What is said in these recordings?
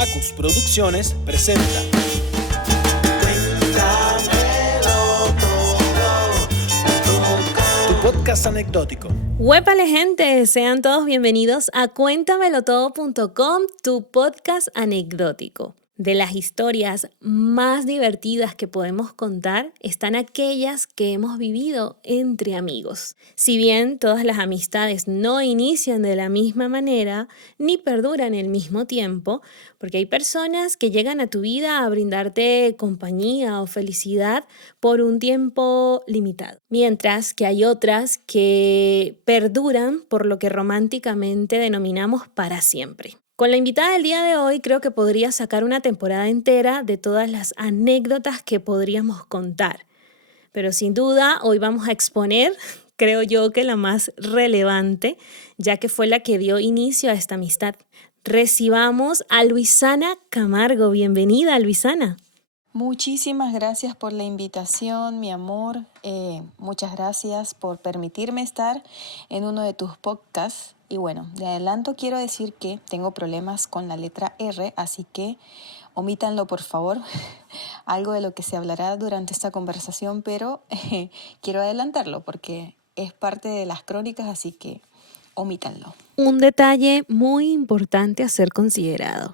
Acus Producciones presenta tu podcast anecdótico. ¡Huépale, gente! Sean todos bienvenidos a cuéntamelotodo.com, tu podcast anecdótico. De las historias más divertidas que podemos contar están aquellas que hemos vivido entre amigos. Si bien todas las amistades no inician de la misma manera ni perduran el mismo tiempo, porque hay personas que llegan a tu vida a brindarte compañía o felicidad por un tiempo limitado, mientras que hay otras que perduran por lo que románticamente denominamos para siempre. Con la invitada del día de hoy creo que podría sacar una temporada entera de todas las anécdotas que podríamos contar. Pero sin duda hoy vamos a exponer, creo yo, que la más relevante, ya que fue la que dio inicio a esta amistad. Recibamos a Luisana Camargo. Bienvenida, Luisana. Muchísimas gracias por la invitación, mi amor. Muchas gracias por permitirme estar en uno de tus podcasts. Y bueno, de adelanto quiero decir que tengo problemas con la letra R, así que omítanlo por favor. Algo de lo que se hablará durante esta conversación, pero quiero adelantarlo porque es parte de las crónicas, así que omítanlo. Un detalle muy importante a ser considerado.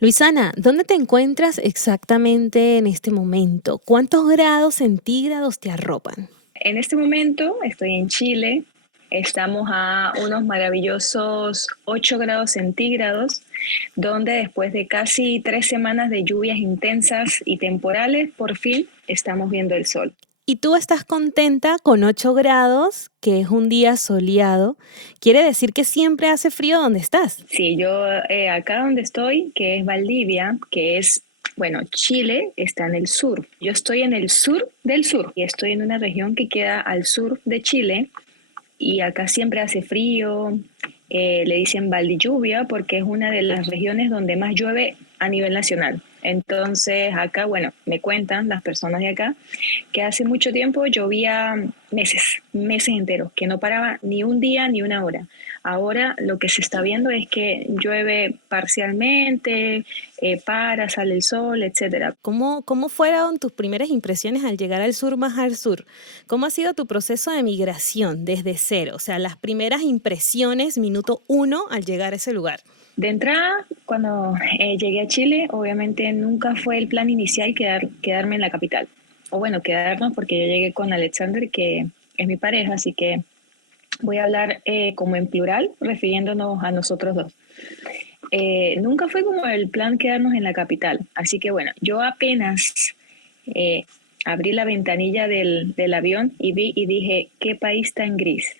Luisana, ¿dónde te encuentras exactamente en este momento? ¿Cuántos grados centígrados te arropan? En este momento estoy en Chile, estamos a unos maravillosos 8 grados centígrados, donde después de casi 3 semanas de lluvias intensas y temporales, por fin estamos viendo el sol. Y tú estás contenta con 8 grados, que es un día soleado. ¿Quiere decir que siempre hace frío donde estás? Sí, yo acá donde estoy, que es Valdivia, que es, bueno, Chile está en el sur. Yo estoy en el sur del sur y estoy en una región que queda al sur de Chile y acá siempre hace frío. Le dicen Valdilluvia porque es una de las regiones donde más llueve a nivel nacional. Entonces acá, bueno, me cuentan las personas de acá que hace mucho tiempo llovía meses enteros, que no paraba ni un día ni una hora. Ahora lo que se está viendo es que llueve parcialmente, sale el sol, etcétera. ¿Cómo fueron tus primeras impresiones al llegar al sur más al sur? ¿Cómo ha sido tu proceso de migración desde cero? O sea, las primeras impresiones, minuto 1 al llegar a ese lugar. De entrada, cuando llegué a Chile, obviamente nunca fue el plan inicial quedarme en la capital. O bueno, quedarnos porque yo llegué con Alexander, que es mi pareja, así que voy a hablar como en plural, refiriéndonos a nosotros dos. Nunca fue como el plan quedarnos en la capital. Así que bueno, yo apenas abrí la ventanilla del avión y vi y dije, ¿qué país tan gris?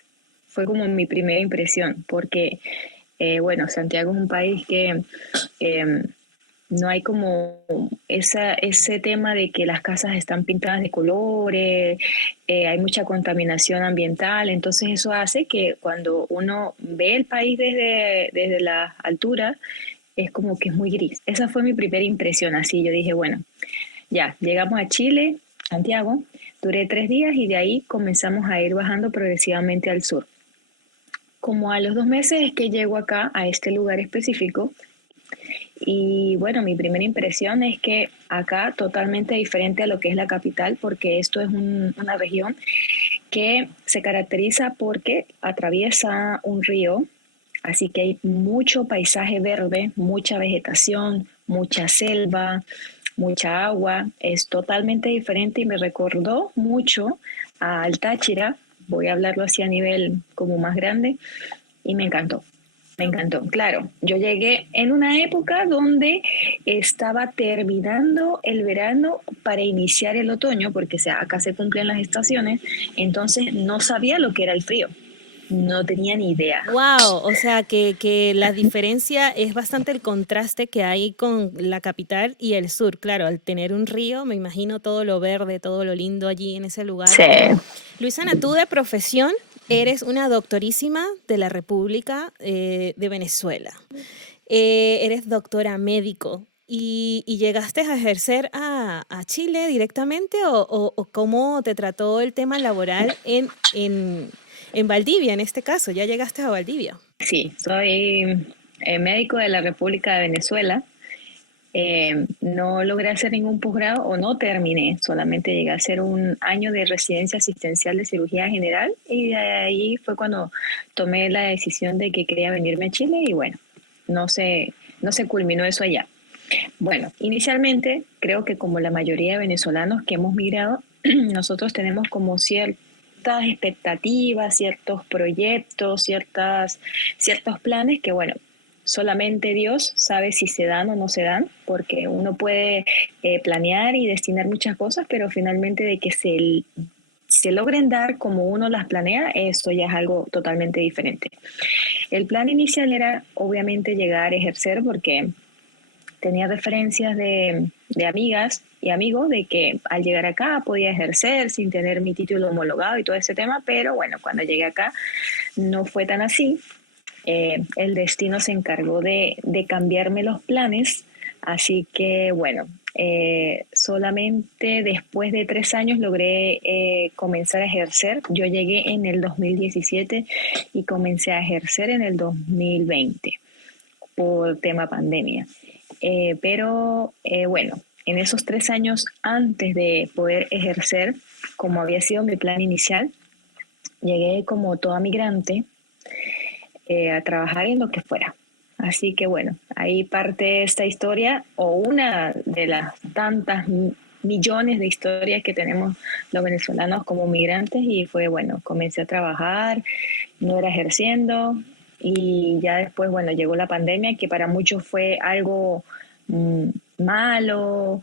Fue como mi primera impresión, porque bueno, Santiago es un país que no hay como ese tema de que las casas están pintadas de colores, hay mucha contaminación ambiental, entonces eso hace que cuando uno ve el país desde la altura, es como que es muy gris. Esa fue mi primera impresión, así yo dije, bueno, ya, llegamos a Chile, Santiago, duré 3 días y de ahí comenzamos a ir bajando progresivamente al sur. Como a los 2 meses es que llego acá, a este lugar específico, y bueno, mi primera impresión es que acá totalmente diferente a lo que es la capital, porque esto es una región que se caracteriza porque atraviesa un río, así que hay mucho paisaje verde, mucha vegetación, mucha selva, mucha agua, es totalmente diferente y me recordó mucho al Táchira, voy a hablarlo así a nivel como más grande, y me encantó. Me encantó. Claro, yo llegué en una época donde estaba terminando el verano para iniciar el otoño, porque acá se cumplen las estaciones, entonces no sabía lo que era el frío. No tenía ni idea. Wow, o sea que la diferencia es bastante el contraste que hay con la capital y el sur. Claro, al tener un río, me imagino todo lo verde, todo lo lindo allí en ese lugar. Sí. Luisana, tú de profesión eres una doctorísima de la República de Venezuela. Eres doctora médico. ¿Y llegaste a ejercer a Chile directamente o cómo te trató el tema laboral en Valdivia, en este caso? ¿Ya llegaste a Valdivia? Sí, soy médico de la República de Venezuela. No logré hacer ningún posgrado o no terminé, solamente llegué a hacer un año de residencia asistencial de cirugía general y de ahí fue cuando tomé la decisión de que quería venirme a Chile y bueno, no se culminó eso allá. Bueno, inicialmente creo que como la mayoría de venezolanos que hemos migrado, nosotros tenemos como ciertas expectativas, ciertos proyectos, ciertos planes que, bueno, solamente Dios sabe si se dan o no se dan, porque uno puede planear y destinar muchas cosas, pero finalmente de que se logren dar como uno las planea, eso ya es algo totalmente diferente. El plan inicial era obviamente llegar a ejercer porque tenía referencias de amigas y amigos de que al llegar acá podía ejercer sin tener mi título homologado y todo ese tema, pero bueno, cuando llegué acá no fue tan así. El destino se encargó de cambiarme los planes, así que bueno, solamente después de 3 años logré comenzar a ejercer. Yo llegué en el 2017 y comencé a ejercer en el 2020 por tema pandemia. Pero bueno, en esos 3 años antes de poder ejercer, como había sido mi plan inicial, llegué como toda migrante a trabajar en lo que fuera. Así que bueno, ahí parte esta historia o una de las tantas millones de historias que tenemos los venezolanos como migrantes y fue bueno, comencé a trabajar, no era ejerciendo y ya después bueno, llegó la pandemia que para muchos fue algo malo,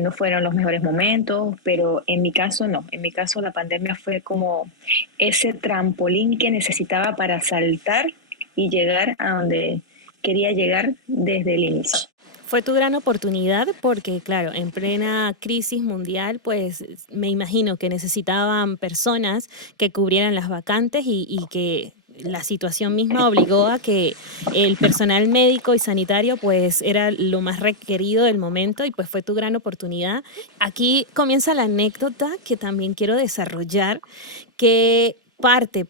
no fueron los mejores momentos, pero en mi caso no, en mi caso la pandemia fue como ese trampolín que necesitaba para saltar y llegar a donde quería llegar desde el inicio. Fue tu gran oportunidad porque, claro, en plena crisis mundial, pues me imagino que necesitaban personas que cubrieran las vacantes y que la situación misma obligó a que el personal médico y sanitario pues era lo más requerido del momento y pues fue tu gran oportunidad. Aquí comienza la anécdota que también quiero desarrollar, que parte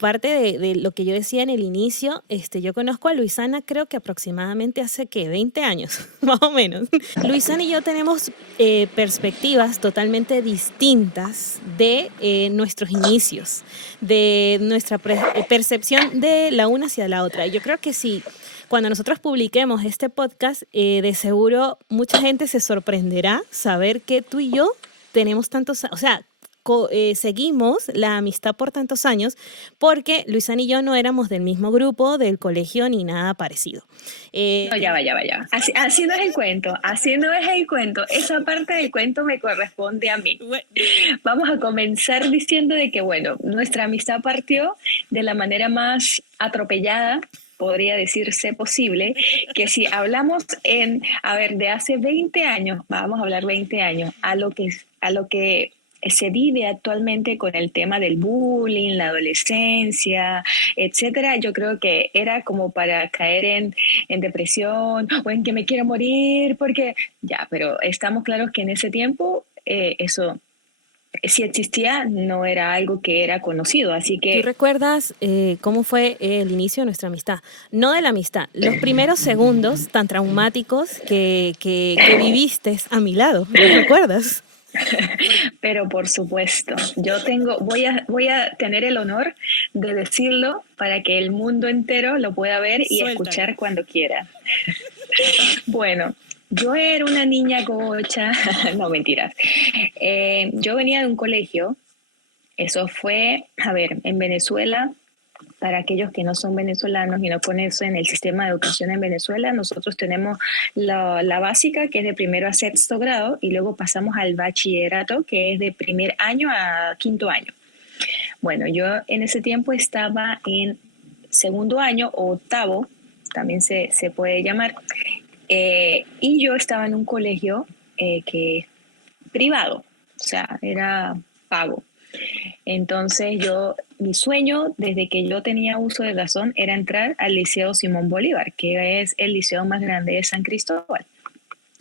de lo que yo decía en el inicio, yo conozco a Luisana creo que aproximadamente hace, ¿qué? 20 años, más o menos. Luisana y yo tenemos perspectivas totalmente distintas de nuestros inicios, de nuestra percepción de la una hacia la otra. Yo creo que sí. Cuando nosotros publiquemos este podcast, de seguro mucha gente se sorprenderá saber que tú y yo tenemos tantos, o sea, seguimos la amistad por tantos años porque Luisana y yo no éramos del mismo grupo, del colegio ni nada parecido. No, ya va, ya va, ya va. Así no es el cuento, así no es el cuento. Esa parte del cuento me corresponde a mí. Vamos a comenzar diciendo de que, bueno, nuestra amistad partió de la manera más atropellada, podría decirse posible, que si hablamos de hace 20 años, vamos a hablar 20 años, a lo que se vive actualmente con el tema del bullying, la adolescencia, etcétera, yo creo que era como para caer en depresión o en que me quiero morir, porque ya, pero estamos claros que en ese tiempo eso, si existía, no era algo que era conocido, así que... ¿Tú recuerdas cómo fue el inicio de nuestra amistad? No de la amistad, los primeros segundos tan traumáticos que viviste a mi lado, ¿los recuerdas? Pero por supuesto, voy a tener el honor de decirlo para que el mundo entero lo pueda ver y escuchar cuando quiera. Bueno, yo era una niña gocha, no mentiras. Yo venía de un colegio, eso fue, en Venezuela. Para aquellos que no son venezolanos y no conocen el sistema de educación en Venezuela, nosotros tenemos la básica, que es de primero a sexto grado, y luego pasamos al bachillerato, que es de primer año a quinto año. Bueno, yo en ese tiempo estaba en segundo año o octavo, también se puede llamar, y yo estaba en un colegio privado, o sea, era pago. Entonces mi sueño desde que yo tenía uso de razón era entrar al Liceo Simón Bolívar, que es el liceo más grande de San Cristóbal.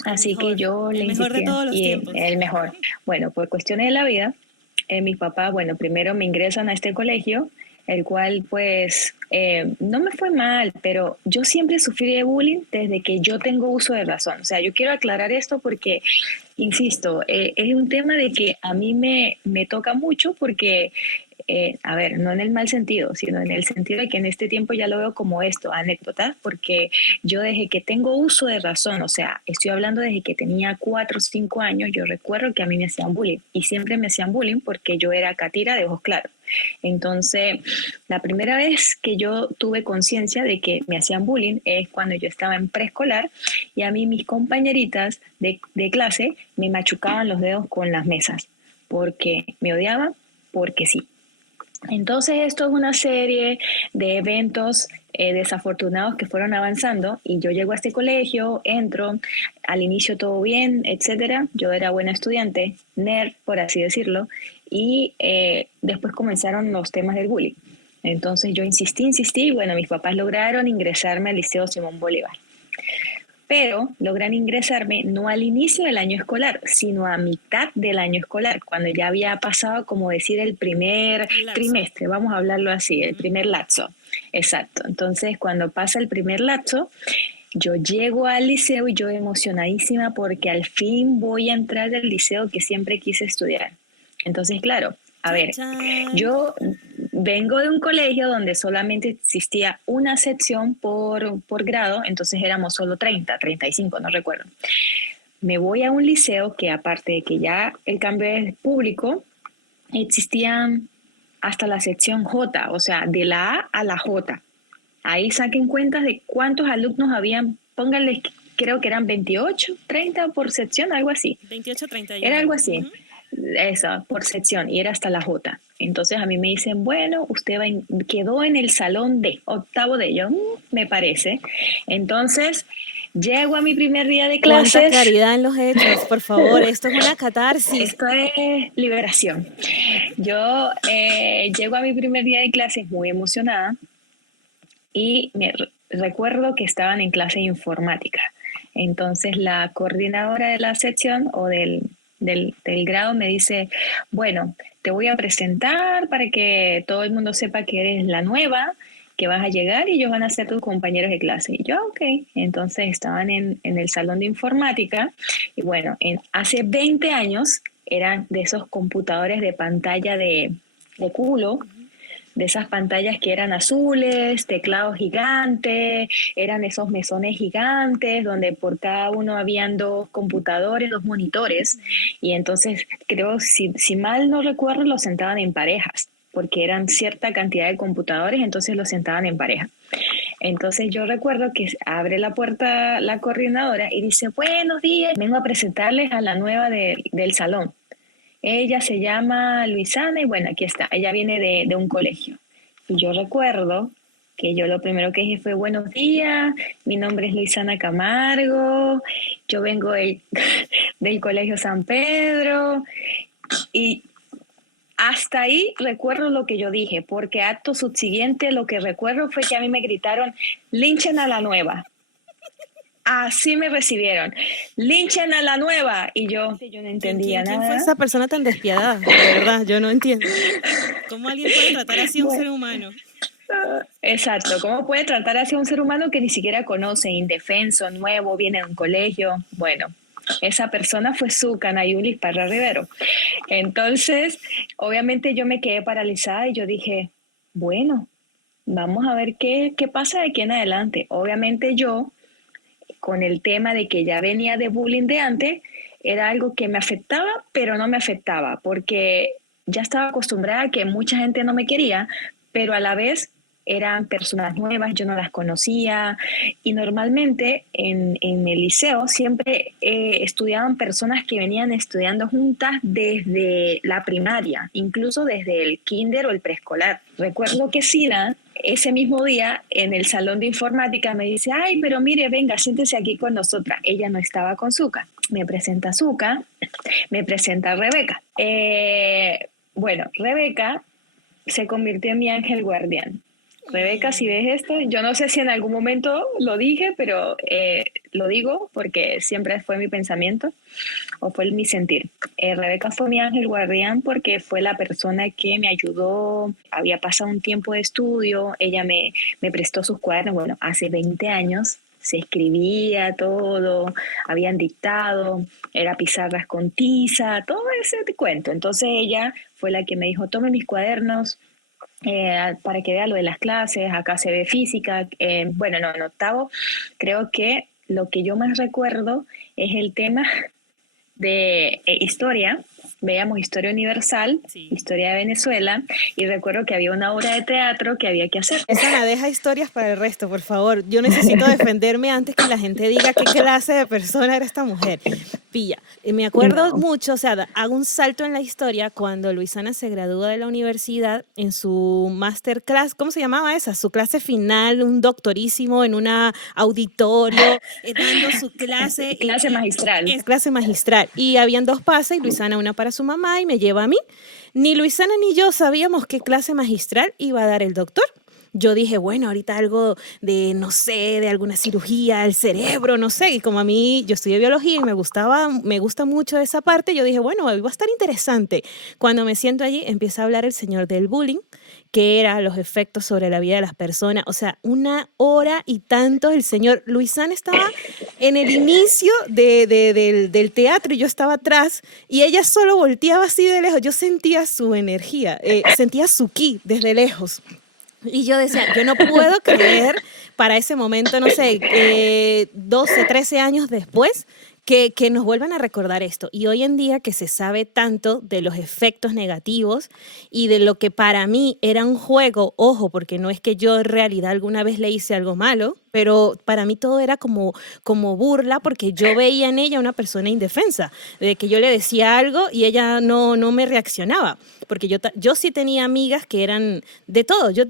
Así que yo le insistí. El mejor de todos los tiempos. El mejor. Bueno, por cuestiones de la vida, mis papás, bueno, primero me ingresan a este colegio el cual pues no me fue mal, pero yo siempre sufrí de bullying desde que yo tengo uso de razón. O sea, yo quiero aclarar esto porque, insisto, es un tema de que a mí me toca mucho porque a ver, no en el mal sentido, sino en el sentido de que en este tiempo ya lo veo como esto, anécdota, porque yo desde que tengo uso de razón, o sea, estoy hablando desde que tenía 4 o 5 años, yo recuerdo que a mí me hacían bullying y siempre me hacían bullying porque yo era catira de ojos claros. Entonces, la primera vez que yo tuve conciencia de que me hacían bullying es cuando yo estaba en preescolar y a mí mis compañeritas de clase me machucaban los dedos con las mesas porque me odiaban, porque sí. Entonces esto es una serie de eventos desafortunados que fueron avanzando y yo llego a este colegio, entro, al inicio todo bien, etcétera. Yo era buena estudiante, nerd, por así decirlo, y después comenzaron los temas del bullying. Entonces yo insistí, y bueno, mis papás lograron ingresarme al Liceo Simón Bolívar. Pero logran ingresarme no al inicio del año escolar, sino a mitad del año escolar, cuando ya había pasado, como decir, el primer trimestre, vamos a hablarlo así, el primer lapso. Exacto. Entonces, cuando pasa el primer lapso, yo llego al liceo y yo emocionadísima porque al fin voy a entrar al liceo que siempre quise estudiar. Entonces, claro, a ver, yo vengo de un colegio donde solamente existía una sección por grado, entonces éramos solo 30, 35, no recuerdo. Me voy a un liceo que aparte de que ya el cambio es público, existían hasta la sección J, o sea, de la A a la J. Ahí saquen cuentas de cuántos alumnos habían, pónganles, creo que eran 28, 30 por sección, algo así. 28, 31. Era algo así. Esa, por sección, y era hasta la J. Entonces a mí me dicen, bueno, usted quedó en el salón D, octavo D. Yo, me parece. Entonces, llego a mi primer día de clases. Cuánta claridad en los hechos, por favor, esto es una catarsis. Esto es liberación. Yo llego a mi primer día de clases muy emocionada y recuerdo que estaban en clase de informática. Entonces la coordinadora de la sección o del grado me dice, bueno, te voy a presentar para que todo el mundo sepa que eres la nueva, que vas a llegar y ellos van a ser tus compañeros de clase. Y yo, ok. Entonces estaban en el salón de informática y bueno, hace 20 años eran de esos computadores de pantalla de culo, de esas pantallas que eran azules, teclados gigantes, eran esos mesones gigantes donde por cada uno habían 2 computadores, 2 monitores, y entonces creo, si mal no recuerdo, los sentaban en parejas, porque eran cierta cantidad de computadores, entonces los sentaban en pareja. Entonces yo recuerdo que abre la puerta la coordinadora y dice, buenos días, vengo a presentarles a la nueva del salón. Ella se llama Luisana y bueno, aquí está, ella viene de un colegio. Y yo recuerdo que yo lo primero que dije fue, buenos días, mi nombre es Luisana Camargo, yo vengo del Colegio San Pedro. Y hasta ahí recuerdo lo que yo dije, porque acto subsiguiente lo que recuerdo fue que a mí me gritaron, linchen a la nueva. Así me recibieron. Linchen a la nueva. Y yo no entendía nada. ¿Quién fue esa persona tan despiadada? De verdad, yo no entiendo. ¿Cómo alguien puede tratar así a un ser humano? Exacto. ¿Cómo puede tratar así a un ser humano que ni siquiera conoce, indefenso, nuevo, viene de un colegio? Bueno, esa persona fue Zucca Nayulis Parra Rivero. Entonces, obviamente yo me quedé paralizada y yo dije, bueno, vamos a ver qué pasa de aquí en adelante. Obviamente yo, con el tema de que ya venía de bullying de antes, era algo que me afectaba, pero no me afectaba, porque ya estaba acostumbrada a que mucha gente no me quería, pero a la vez eran personas nuevas, yo no las conocía, y normalmente en el liceo siempre estudiaban personas que venían estudiando juntas desde la primaria, incluso desde el kinder o el preescolar. Recuerdo que Sina, ese mismo día en el salón de informática me dice, ay, pero mire, venga, siéntese aquí con nosotras. Ella no estaba con Zucca. Me presenta Zucca, me presenta Rebeca. Bueno, Rebeca se convirtió en mi ángel guardián. Rebeca, si ves esto, yo no sé si en algún momento lo dije, pero lo digo porque siempre fue mi pensamiento o fue mi sentir. Rebeca fue mi ángel guardián porque fue la persona que me ayudó, había pasado un tiempo de estudio, ella me prestó sus cuadernos, bueno, hace 20 años. Se escribía todo, habían dictado, era pizarras con tiza, todo ese cuento. Entonces ella fue la que me dijo, tome mis cuadernos, para que vea lo de las clases, acá se ve física. Bueno, no, en octavo creo que lo que yo más recuerdo es el tema de historia. Veíamos historia universal, Sí. historia de Venezuela, y recuerdo que había una obra de teatro que había que hacer. Susana, deja historias para el resto, por favor. Yo necesito defenderme antes que la gente diga qué clase de persona era esta mujer. Pilla, me acuerdo No. mucho, o sea, hago un salto en la historia cuando Luisana se gradúa de la universidad en su masterclass, ¿cómo se llamaba esa? Su clase final, un doctorísimo en un auditorio, dando su clase. Clase magistral. Es clase magistral. Y habían dos pases, y Luisana una para su mamá y me lleva a mí. Ni Luisana ni yo sabíamos qué clase magistral iba a dar el doctor. Yo dije, bueno, ahorita algo de, no sé, de alguna cirugía, el cerebro, no sé. Y como a mí, yo estudié biología y me gusta mucho esa parte, yo dije, bueno, va a estar interesante. Cuando me siento allí, empieza a hablar el señor del bullying, que era los efectos sobre la vida de las personas. O sea, 1 hora y tanto el señor. Luisana estaba en el inicio del teatro y yo estaba atrás y ella solo volteaba así de lejos. Yo sentía su energía, sentía su ki desde lejos. Y yo decía, yo no puedo creer para ese momento, no sé, 12, 13 años después, que nos vuelvan a recordar esto. Y hoy en día que se sabe tanto de los efectos negativos y de lo que para mí era un juego, ojo, porque no es que yo en realidad alguna vez le hice algo malo, pero para mí todo era como burla porque yo veía en ella una persona indefensa, de que yo le decía algo y ella no me reaccionaba. Porque yo sí tenía amigas que eran de todo. Yo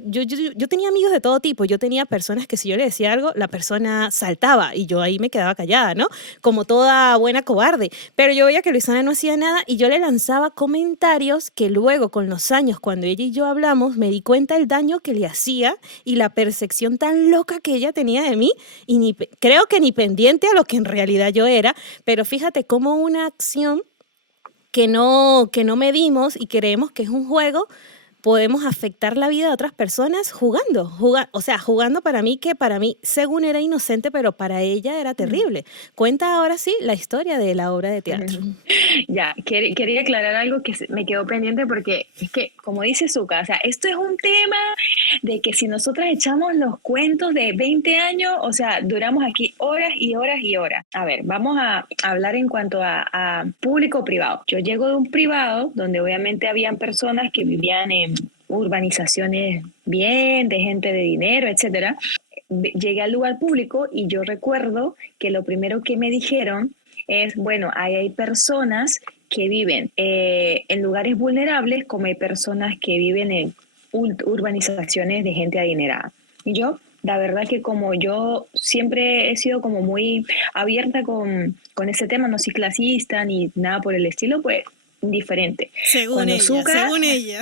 tenía amigos de todo tipo. Yo tenía personas que si yo le decía algo, la persona saltaba y yo ahí me quedaba callada, ¿no? Como toda buena cobarde. Pero yo veía que Luisana no hacía nada y yo le lanzaba comentarios que luego, con los años, cuando ella y yo hablamos, me di cuenta del daño que le hacía y la percepción tan loca que ella tenía de mí. Y creo que ni pendiente a lo que en realidad yo era. Pero fíjate cómo una acción que no medimos y creemos que es un juego, podemos afectar la vida de otras personas jugando. O sea, jugando para mí, que para mí, según era inocente, pero para ella era terrible. Cuenta ahora sí la historia de la obra de teatro. Ya, quería aclarar algo que me quedó pendiente porque es que, como dice Zuka, o sea, esto es un tema de que si nosotras echamos los cuentos de 20 años, o sea, duramos aquí horas y horas y horas. A ver, vamos a hablar en cuanto a público-privado. Yo llego de un privado donde obviamente habían personas que vivían en urbanizaciones bien, de gente de dinero, etcétera. Llegué al lugar público y yo recuerdo que lo primero que me dijeron es, bueno, ahí hay personas que viven en lugares vulnerables, como hay personas que viven en urbanizaciones de gente adinerada. Y yo, la verdad que como yo siempre he sido como muy abierta con ese tema, no soy clasista ni nada por el estilo, pues indiferente. Según ella.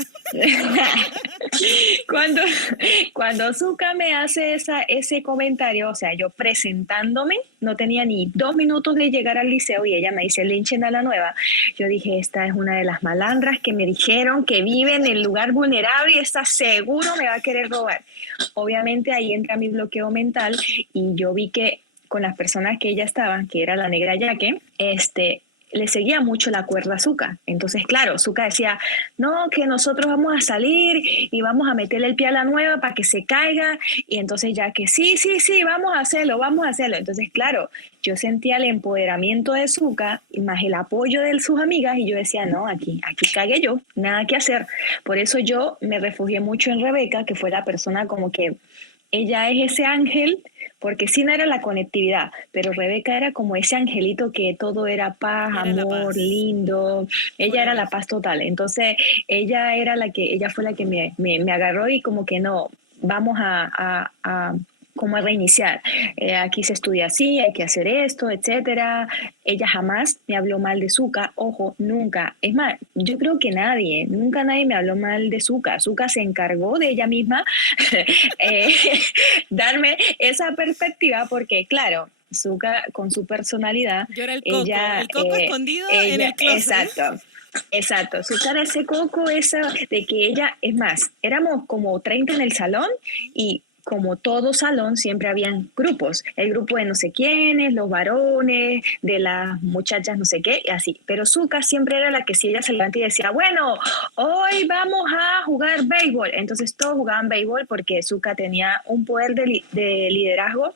Cuando Zuka me hace ese comentario, o sea, yo presentándome, no tenía ni 2 minutos de llegar al liceo y ella me dice, linchen a la nueva. Yo dije, esta es una de las malandras que me dijeron que vive en el lugar vulnerable y está seguro me va a querer robar. Obviamente ahí entra mi bloqueo mental y yo vi que con las personas que ella estaba, que era la negra Yaque, le seguía mucho la cuerda a Zuka. Entonces, claro, Zuka decía, no, que nosotros vamos a salir y vamos a meterle el pie a la nueva para que se caiga. Y entonces ya que sí, vamos a hacerlo. Entonces, claro, yo sentía el empoderamiento de Zuka y más el apoyo de sus amigas y yo decía, no, aquí cagué yo, nada que hacer. Por eso yo me refugié mucho en Rebeca, que fue la persona como que ella es ese ángel, porque sí no era la conectividad, pero Rebeca era como ese angelito que todo era paz, Era amor, paz. lindo. Ella era la paz total. Entonces, ella fue la que me agarró y como que no, vamos a como a reiniciar. Aquí se estudia así, hay que hacer esto, etcétera. Ella jamás me habló mal de Zuka, ojo, nunca. Es más, yo creo que nunca nadie me habló mal de Zuka. Zuka se encargó de ella misma eh, darme esa perspectiva porque, claro, Zuka con su personalidad, Yo era el ella, coco escondido en el closet. exacto. Exacto, su cara, ese coco, esa de que ella, es más, éramos como 30 en el salón y como todo salón siempre habían grupos, el grupo de no sé quiénes, los varones, de las muchachas no sé qué, y así. Pero Zuka siempre era la que si ella se levantaba y decía, bueno, hoy vamos a jugar béisbol. Entonces todos jugaban béisbol porque Zuka tenía un poder de liderazgo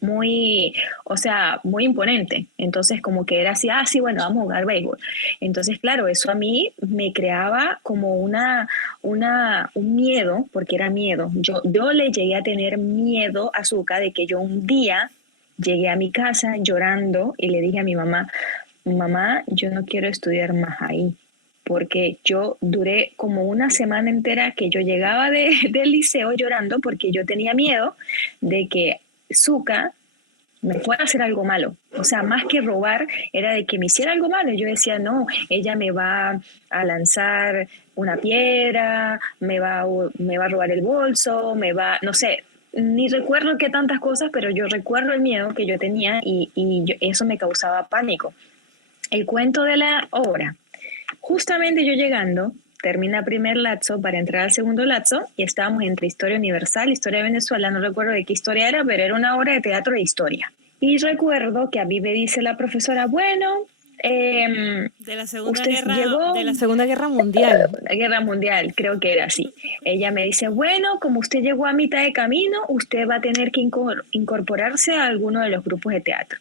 muy, o sea, muy imponente. Entonces, como que era así, sí, bueno, vamos a jugar béisbol. Entonces, claro, eso a mí me creaba como un miedo, porque era miedo. Yo le llegué a tener miedo a Zuka de que yo un día llegué a mi casa llorando y le dije a mi mamá, mamá, yo no quiero estudiar más ahí. Porque yo duré como una semana entera que yo llegaba del liceo llorando porque yo tenía miedo de que Zuka me fuera a hacer algo malo. O sea, más que robar, era de que me hiciera algo malo. Yo decía, no, ella me va a lanzar una piedra, me va a robar el bolso, no sé, ni recuerdo qué tantas cosas, pero yo recuerdo el miedo que yo tenía y eso me causaba pánico. El cuento de la obra. Justamente yo llegando, termina primer lapso para entrar al segundo lapso y estábamos entre Historia Universal, Historia de Venezuela, no recuerdo de qué historia era, pero era una obra de teatro de historia. Y recuerdo que a mí me dice la profesora, bueno, de la Segunda usted Guerra, llegó, de la Segunda Guerra Mundial. la Guerra Mundial, creo que era así. Ella me dice, bueno, como usted llegó a mitad de camino, usted va a tener que incorporarse a alguno de los grupos de teatro.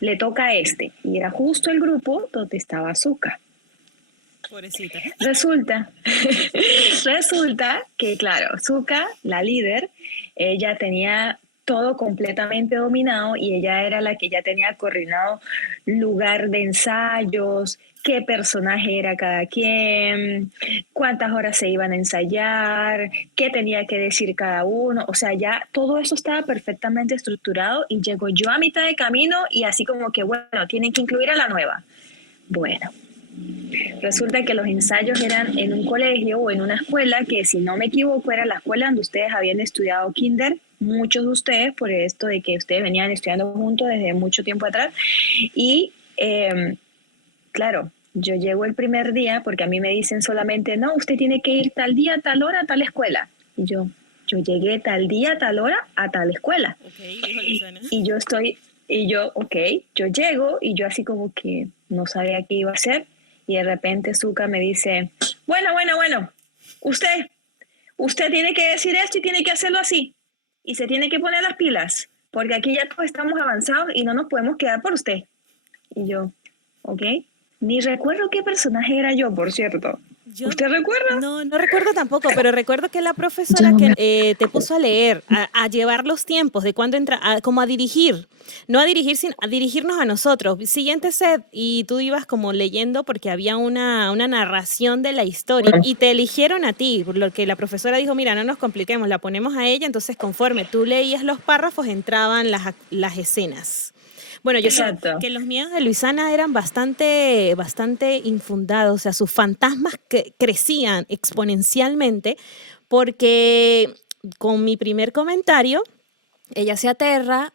Le toca a este. Y era justo el grupo donde estaba Zuka. Pobrecita. Resulta que, claro, Zuka, la líder, ella tenía todo completamente dominado y ella era la que ya tenía coordinado lugar de ensayos, qué personaje era cada quien, cuántas horas se iban a ensayar, qué tenía que decir cada uno. O sea, ya todo eso estaba perfectamente estructurado y llego yo a mitad de camino y así como que, bueno, tienen que incluir a la nueva. Bueno. Resulta que los ensayos eran en un colegio o en una escuela que, si no me equivoco, era la escuela donde ustedes habían estudiado kinder, muchos de ustedes, por esto de que ustedes venían estudiando juntos desde mucho tiempo atrás. Y claro, yo llego el primer día porque a mí me dicen solamente, no, usted tiene que ir tal día, tal hora, a tal escuela. Y yo llegué tal día, tal hora, a tal escuela. Yo llego y yo así como que no sabía qué iba a hacer. Y de repente Zuka me dice, bueno, usted tiene que decir esto y tiene que hacerlo así. Y se tiene que poner las pilas, porque aquí ya todos estamos avanzados y no nos podemos quedar por usted. Y yo, ok. Ni recuerdo qué personaje era yo, por cierto. ¿Usted recuerda? No recuerdo tampoco, pero recuerdo que la profesora que te puso a leer, a llevar los tiempos de cuándo entra, como a dirigir, no a dirigir, sino a dirigirnos a nosotros. Siguiente set, y tú ibas como leyendo porque había una narración de la historia y te eligieron a ti, por lo que la profesora dijo, mira, no nos compliquemos, la ponemos a ella, entonces conforme tú leías los párrafos entraban las escenas. Bueno, yo sé que los miedos de Luisana eran bastante infundados, o sea, sus fantasmas crecían exponencialmente porque con mi primer comentario, ella se aterra,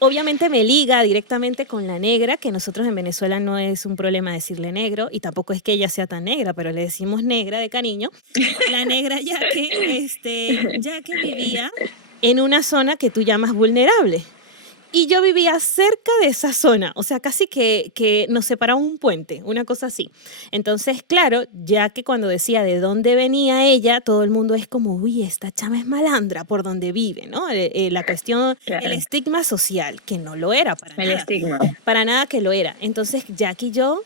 obviamente me liga directamente con la negra, que nosotros en Venezuela no es un problema decirle negro, y tampoco es que ella sea tan negra, pero le decimos negra de cariño. La negra ya que vivía en una zona que tú llamas vulnerable. Y yo vivía cerca de esa zona, o sea, casi que nos separaba un puente, una cosa así. Entonces, claro, ya que cuando decía de dónde venía ella, todo el mundo es como, uy, esta chama es malandra por donde vive, ¿no? La cuestión, claro. El estigma social, que no lo era para nada. El estigma. Para nada que lo era. Entonces, Jack y yo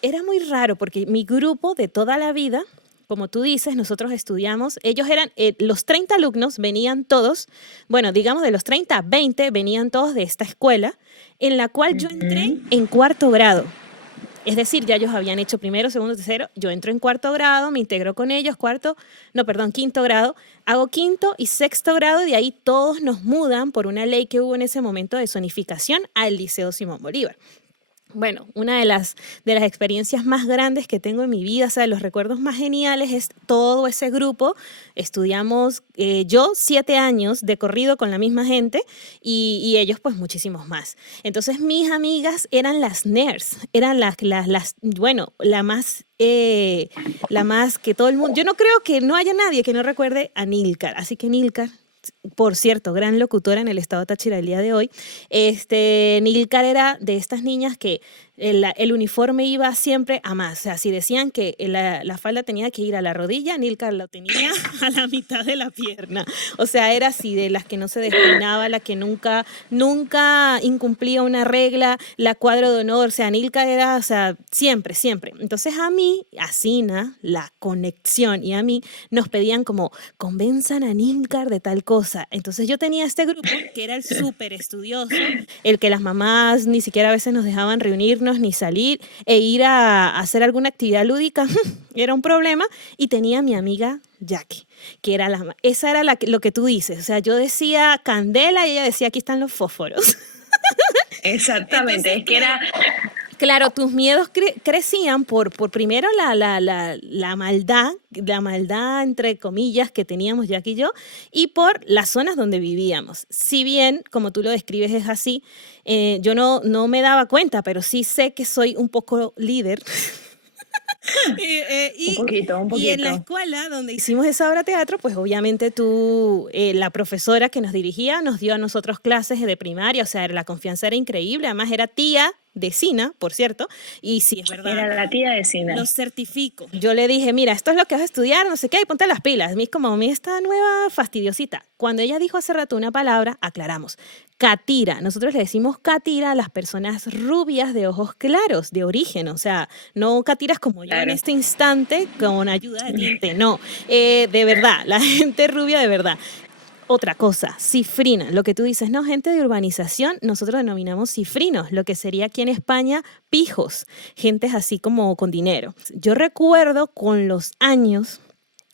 era muy raro porque mi grupo de toda la vida, como tú dices, nosotros estudiamos, ellos eran, los 30 alumnos venían todos, bueno, digamos de los 30, 20 venían todos de esta escuela, en la cual yo entré en cuarto grado. Es decir, ya ellos habían hecho primero, segundo, tercero. Yo entro en cuarto grado, me integro con ellos, quinto grado. Hago quinto y sexto grado y de ahí todos nos mudan por una ley que hubo en ese momento de zonificación al Liceo Simón Bolívar. Bueno, una de las experiencias más grandes que tengo en mi vida, o sea, de los recuerdos más geniales es todo ese grupo. Estudiamos yo 7 años de corrido con la misma gente y ellos pues muchísimos más. Entonces mis amigas eran las nerds, eran bueno, la más que todo el mundo. Yo no creo que no haya nadie que no recuerde a Nilcar, así que Nilcar, por cierto, gran locutora en el estado Táchira el día de hoy. Nilcar era de estas niñas que el uniforme iba siempre a más. O sea, si decían que la falda tenía que ir a la rodilla, Nilcar lo tenía a la mitad de la pierna. O sea, era así, de las que no se despeinaba, la que nunca incumplía una regla, la cuadro de honor. O sea, Nilcar era, o sea, siempre, siempre. Entonces a mí, a Sina, la conexión, y a mí nos pedían como, convenzan a Nilcar de tal cosa. Entonces yo tenía este grupo que era el súper estudioso, el que las mamás ni siquiera a veces nos dejaban reunirnos ni salir e ir a hacer alguna actividad lúdica, era un problema. Y tenía a mi amiga Jackie, que era esa era lo que tú dices. O sea, yo decía candela y ella decía, aquí están los fósforos. Exactamente, Entonces, es que era... Claro, tus miedos crecían por primero la maldad, entre comillas, que teníamos Jackie y yo, y por las zonas donde vivíamos. Si bien, como tú lo describes, es así, yo no me daba cuenta, pero sí sé que soy un poco líder. Un poquito. Y en la escuela donde hicimos esa obra de teatro, pues obviamente la profesora que nos dirigía nos dio a nosotros clases de primaria, o sea, la confianza era increíble, además era tía de Sina, por cierto, y sí, es verdad. Era la tía de Sina. Lo certifico. Yo le dije, mira, esto es lo que vas a estudiar, no sé qué, y ponte las pilas. A mí es como, a mí esta nueva fastidiosita. Cuando ella dijo hace rato una palabra, aclaramos. Catira. Nosotros le decimos catira a las personas rubias de ojos claros, de origen. O sea, no catiras como yo en este instante con ayuda de tinte. No, de verdad, la gente rubia de verdad. Otra cosa, cifrina, lo que tú dices, no, gente de urbanización, nosotros denominamos cifrinos, lo que sería aquí en España pijos, gentes así como con dinero. Yo recuerdo con los años,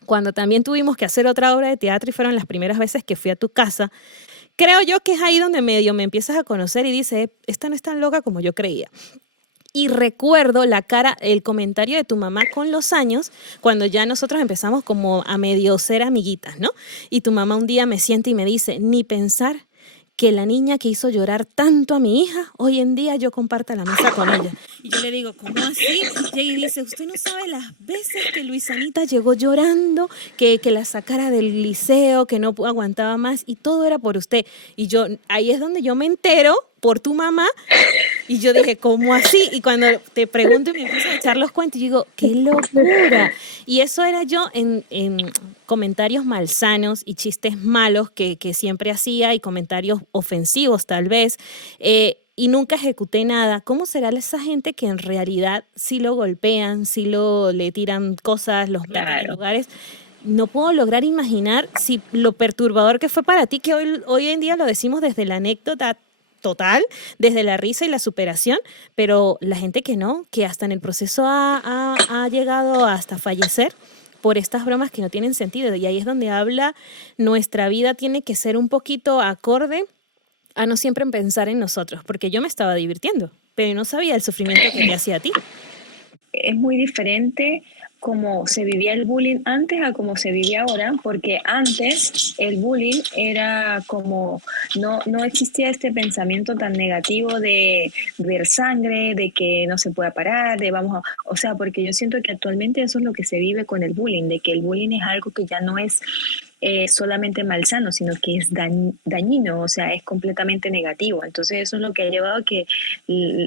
cuando también tuvimos que hacer otra obra de teatro y fueron las primeras veces que fui a tu casa, creo yo que es ahí donde medio me empiezas a conocer y dices, esta no es tan loca como yo creía. Y recuerdo el comentario de tu mamá con los años, cuando ya nosotros empezamos como a medio ser amiguitas, ¿no? Y tu mamá un día me siente y me dice, ni pensar que la niña que hizo llorar tanto a mi hija, hoy en día yo comparta la mesa con ella. Y yo le digo, ¿cómo así? Y dice, usted no sabe las veces que Luisanita llegó llorando, que la sacara del liceo, que no aguantaba más, y todo era por usted. Y yo, ahí es donde yo me entero por tu mamá. Y yo dije, ¿cómo así? Y cuando te pregunto y me empiezan a echar los cuentos, yo digo, ¡qué locura! Y eso era yo en comentarios malsanos y chistes malos que siempre hacía y comentarios ofensivos tal vez. Y nunca ejecuté nada. ¿Cómo será esa gente que en realidad sí lo golpean, sí le tiran cosas, los meten en lugares? No puedo lograr imaginar si lo perturbador que fue para ti, que hoy en día lo decimos desde la anécdota total, desde la risa y la superación, pero la gente que no, que hasta en el proceso ha llegado hasta fallecer por estas bromas que no tienen sentido. Y ahí es donde habla, nuestra vida tiene que ser un poquito acorde a no siempre pensar en nosotros, porque yo me estaba divirtiendo, pero no sabía el sufrimiento que te hacía a ti. Es muy diferente cómo se vivía el bullying antes a cómo se vive ahora, porque antes el bullying era como, no existía este pensamiento tan negativo de ver sangre, de que no se pueda parar, o sea, porque yo siento que actualmente eso es lo que se vive con el bullying, de que el bullying es algo que ya no es solamente malsano, sino que es dañino, o sea, es completamente negativo. Entonces eso es lo que ha llevado a que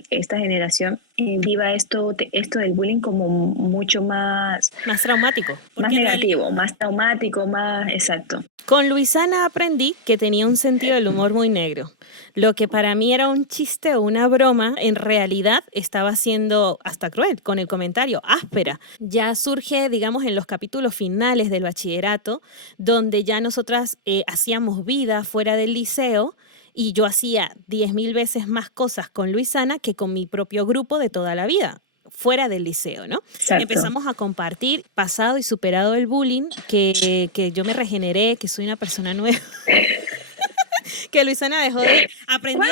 esta generación viva esto del bullying como mucho más traumático. Más negativo, más traumático, más exacto. Con Luisana aprendí que tenía un sentido del humor muy negro. Lo que para mí era un chiste o una broma, en realidad estaba siendo hasta cruel, con el comentario áspera. Ya surge, digamos, en los capítulos finales del bachillerato, donde ya nosotras hacíamos vida fuera del liceo, y yo hacía 10.000 veces más cosas con Luisana que con mi propio grupo de toda la vida. fuera del liceo, ¿no? Exacto. Empezamos a compartir pasado y superado el bullying, que yo me regeneré, que soy una persona nueva. Que Luisana aprendió,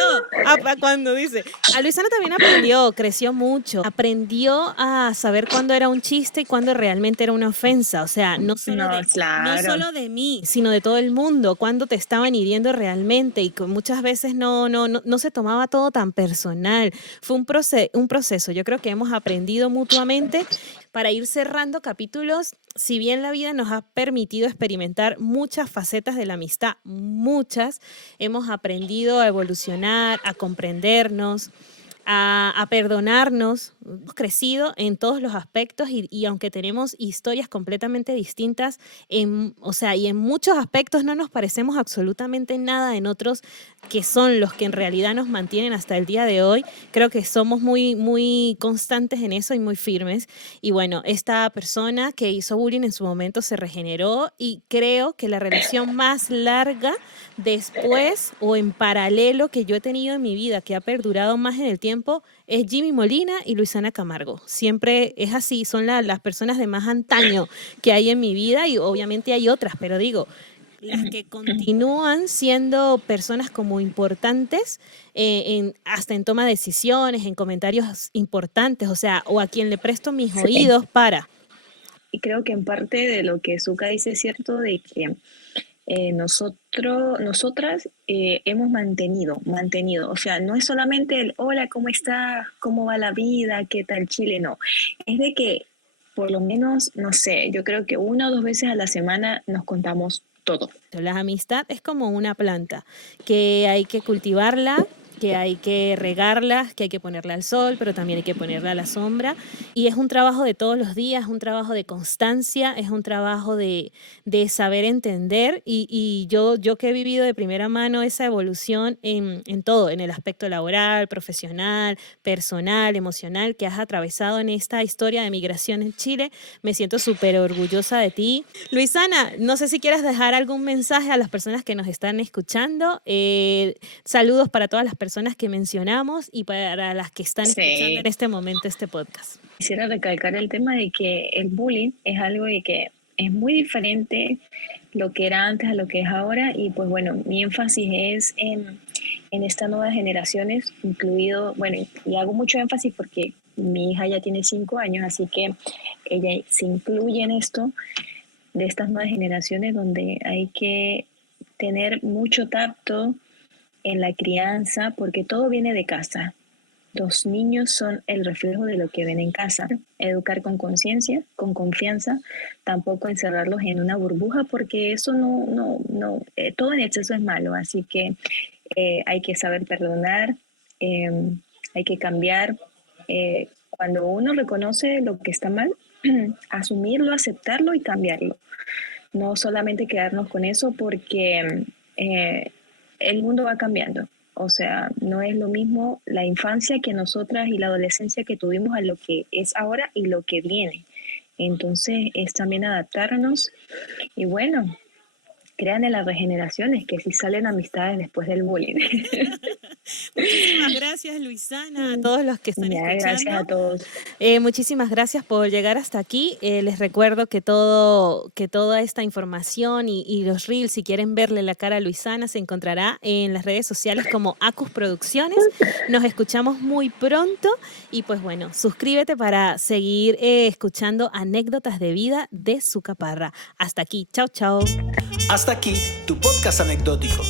cuando dice, a Luisana también aprendió, creció mucho, aprendió a saber cuándo era un chiste y cuándo realmente era una ofensa, o sea, no solo de mí, sino de todo el mundo, cuándo te estaban hiriendo realmente y que muchas veces no se tomaba todo tan personal. Fue un proceso, yo creo que hemos aprendido mutuamente para ir cerrando capítulos. Si bien la vida nos ha permitido experimentar muchas facetas de la amistad, muchas, hemos aprendido a evolucionar, a comprendernos, a perdonarnos. Hemos crecido en todos los aspectos y aunque tenemos historias completamente distintas, y en muchos aspectos no nos parecemos absolutamente nada, en otros que son los que en realidad nos mantienen hasta el día de hoy, creo que somos muy, muy constantes en eso y muy firmes. Y bueno, esta persona que hizo bullying en su momento se regeneró y creo que la relación más larga después o en paralelo que yo he tenido en mi vida, que ha perdurado más en el tiempo, es Jimmy Molina y Luisana Camargo. Siempre es así, son las personas de más antaño que hay en mi vida y obviamente hay otras, pero digo, las que continúan siendo personas como importantes hasta en toma de decisiones, en comentarios importantes, o sea, o a quien le presto mis oídos para. Y creo que en parte de lo que Zuka dice es cierto de que nosotras hemos mantenido, o sea, no es solamente el hola, ¿cómo está? ¿Cómo va la vida? ¿Qué tal Chile? No, es de que por lo menos, no sé, yo creo que 1 o 2 veces a la semana nos contamos todo. La amistad es como una planta que hay que cultivarla, que hay que regarla, que hay que ponerla al sol, pero también hay que ponerla a la sombra. Y es un trabajo de todos los días, es un trabajo de constancia, es un trabajo de saber entender. Y yo que he vivido de primera mano esa evolución en todo, en el aspecto laboral, profesional, personal, emocional, que has atravesado en esta historia de migración en Chile, me siento súper orgullosa de ti. Luisana, no sé si quieres dejar algún mensaje a las personas que nos están escuchando. Saludos para todas las personas que mencionamos y para las que están escuchando en este momento este podcast. Quisiera recalcar el tema de que el bullying es algo de que es muy diferente lo que era antes a lo que es ahora y pues bueno, mi énfasis es en estas nuevas generaciones, incluido, bueno, y hago mucho énfasis porque mi hija ya tiene 5 años, así que ella se incluye en esto de estas nuevas generaciones donde hay que tener mucho tacto en la crianza, porque todo viene de casa. Los niños son el reflejo de lo que ven en casa. Educar con conciencia, con confianza, tampoco encerrarlos en una burbuja, porque eso no todo en exceso es malo. Así que hay que saber perdonar, hay que cambiar. Cuando uno reconoce lo que está mal, asumirlo, aceptarlo y cambiarlo. No solamente quedarnos con eso porque el mundo va cambiando. O sea, no es lo mismo la infancia que nosotras y la adolescencia que tuvimos a lo que es ahora y lo que viene. Entonces es también adaptarnos y bueno, crean en las regeneraciones que sí salen amistades después del bullying. Muchísimas gracias, Luisana, a todos los que están escuchando. Gracias a todos. Muchísimas gracias por llegar hasta aquí. Les recuerdo que toda esta información y los reels, si quieren verle la cara a Luisana, se encontrará en las redes sociales como Acus Producciones. Nos escuchamos muy pronto y pues bueno, suscríbete para seguir escuchando anécdotas de vida de Zuka Parra. Hasta aquí, chao, chao. Hasta aquí tu podcast anecdótico.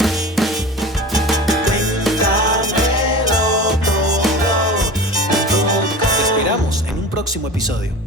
Te esperamos en un próximo episodio.